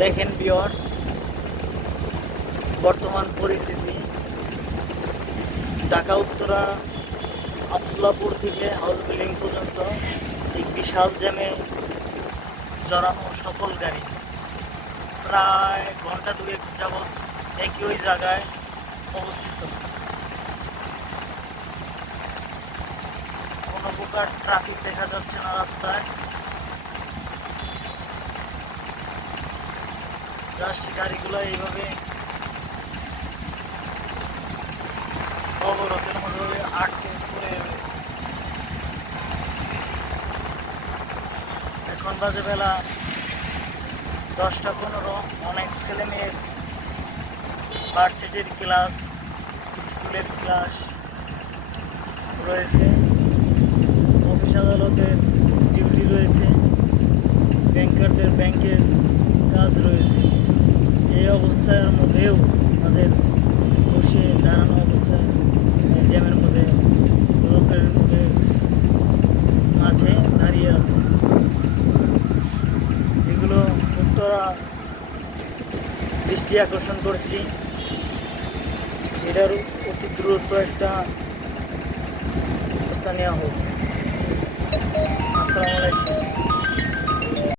দেখেন ভিউয়ার্স, বর্তমান পরিস্থিতি ঢাকা উত্তরা আবদুল্লাপুর থেকে হাউস বিল্ডিং পর্যন্ত এই বিশাল জ্যামে জড়ানো সকল গাড়ি প্রায় ঘন্টা দুয়েক যাবৎ একই জায়গায় অবস্থিত। কোনো প্রকার ট্রাফিক দেখা যাচ্ছে না রাস্তায়। জাস্ট গাড়িগুলো এইভাবে অবরোধের মধ্যে আটকে পড়ে রয়েছে। এখন বাজে বেলা 10টা 15। অনেক ছেলে মেয়ের ভার্সিটির ক্লাস, স্কুলের ক্লাস রয়েছে, অফিস আদালতের ডিউটি রয়েছে, ব্যাংকারদের ব্যাংকের কাজ রয়েছে। এই অবস্থার মধ্যেও তাদের বসে দাঁড়ানো অবস্থায় জ্যামের মধ্যে লোকের মধ্যে মাঝে দাঁড়িয়ে আছে। এগুলো উত্তরা দৃষ্টি আকর্ষণ করছি, এটার অতি দ্রুত একটা ব্যবস্থা নেওয়া হোক। আসসালামু আলাইকুম।